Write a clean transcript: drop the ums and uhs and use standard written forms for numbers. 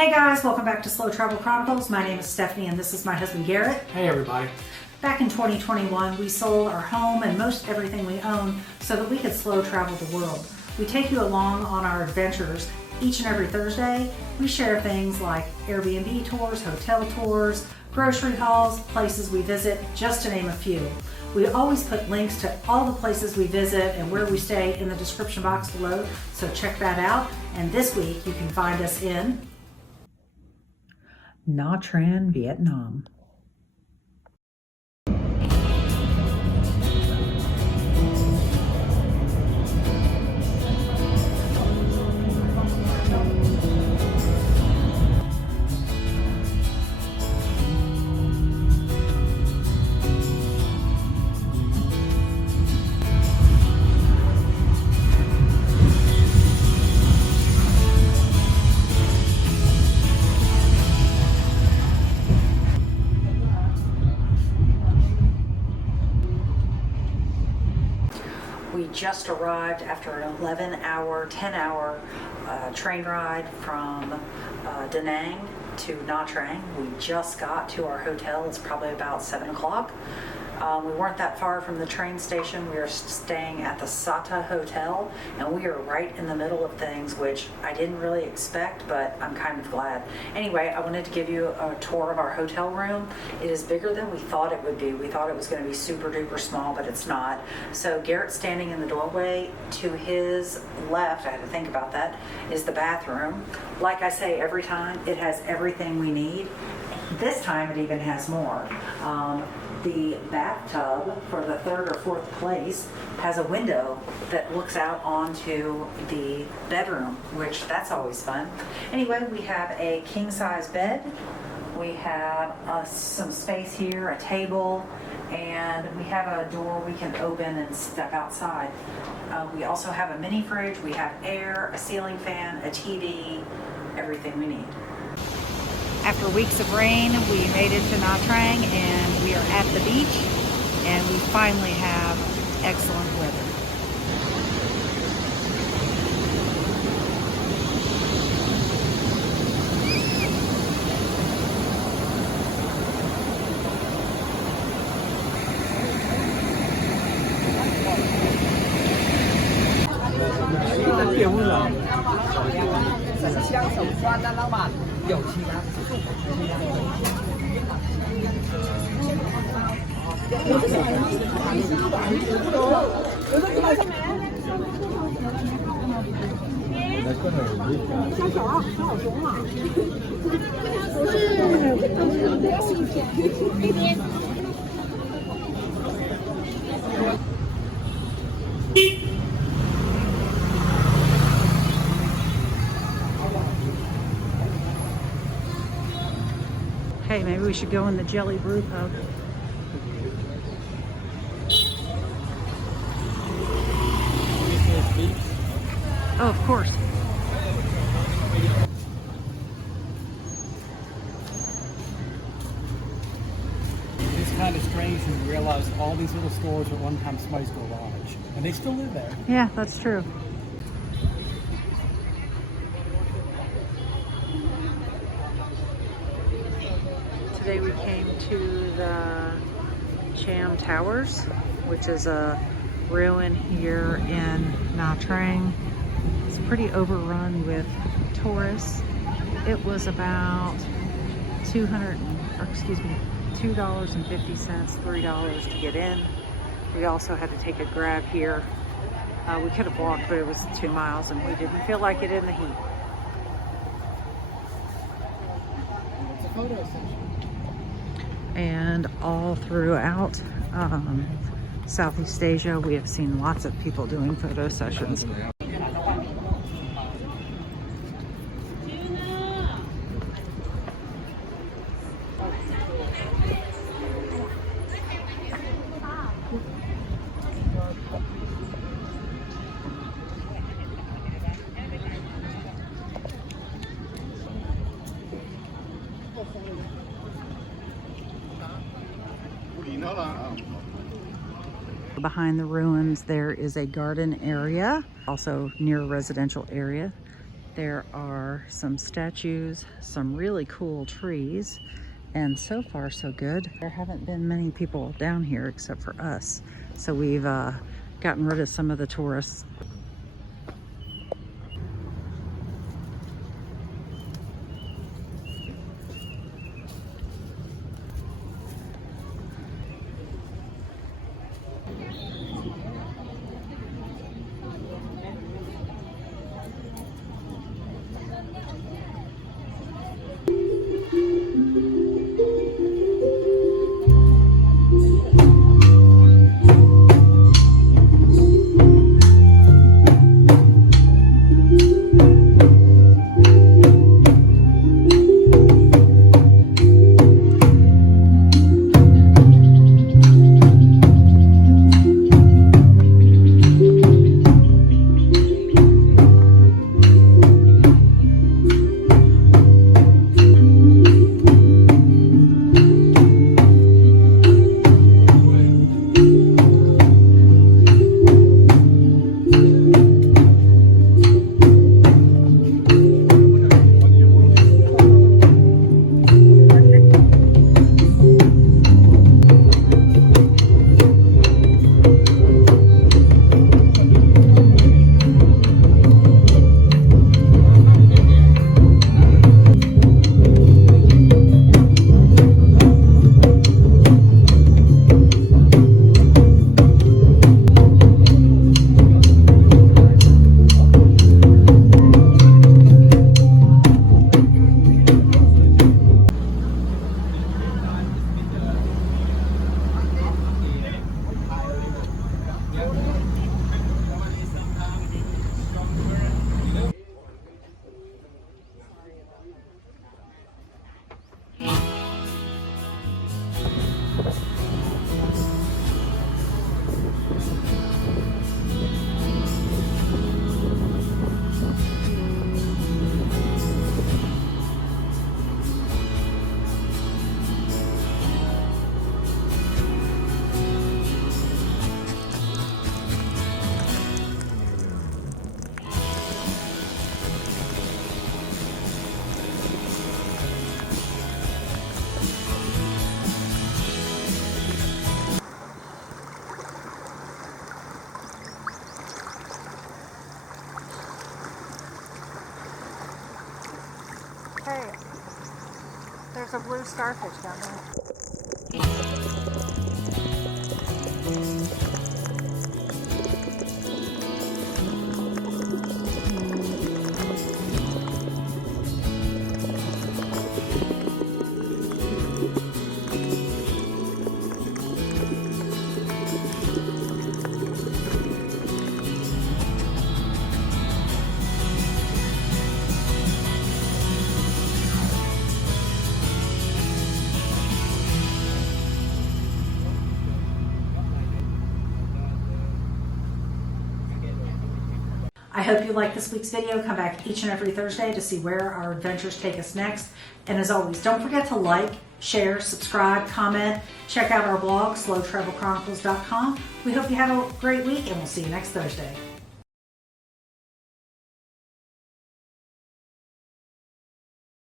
Hey guys, welcome back to Slow Travel Chronicles. My name is Stephanie and this is my husband Garrett. Hey everybody. Back in 2021, we sold our home and most everything we own so that we could slow travel the world. We take you along on our adventures each and every Thursday. We share things like Airbnb tours, hotel tours, grocery hauls, places we visit, just to name a few. We always put links to all the places we visit and where we stay in the description box below, so check that out. And this week you can find us in Nha Trang, Vietnam. We just arrived after an 10-hour train ride from Da Nang to Nha Trang. We just got to our hotel. It's probably about 7 o'clock. We weren't that far from the train station. We are staying at the Sata Hotel, and we are right in the middle of things, which I didn't really expect, but I'm kind of glad. Anyway, I wanted to give you a tour of our hotel room. It is bigger than we thought it would be. We thought it was going to be super duper small, but it's not. So Garrett's standing in the doorway. To his left, I had to think about that, is the bathroom. Like I say every time, it has everything we need. This time it even has more. The bathtub for the third or fourth place has a window that looks out onto the bedroom, which that's always fun. Anyway, we have a king-size bed. We have some space here, a table, and we have a door we can open and step outside. We also have a mini fridge. We have air, a ceiling fan, a TV, everything we need. After weeks of rain, we made it to Nha Trang and we are at the beach, and we finally have excellent weather. Hey, maybe we should go in the Jelly Brew Pub. Oh, of course. It's kind of strange when you realize all these little stores were at one time somebody's garage, and they still live there. Yeah, that's true. Today we came to the Cham Towers, which is a ruin here in Nha Trang. It's pretty overrun with tourists. It was about $2.50, $3 to get in. We also had to take a grab here. We could have walked, but it was 2 miles and we didn't feel like it in the heat. It's a photo session. And all throughout Southeast Asia, we have seen lots of people doing photo sessions. Behind the ruins, there is a garden area, also near a residential area. There are some statues, some really cool trees, and so far so good. There haven't been many people down here except for us, so we've gotten rid of some of the tourists. Hey, there's a blue starfish down there. I hope you liked this week's video. Come back each and every Thursday to see where our adventures take us next. And as always, don't forget to like, share, subscribe, comment. Check out our blog, slowtravelchronicles.com. We hope you have a great week, and we'll see you next Thursday.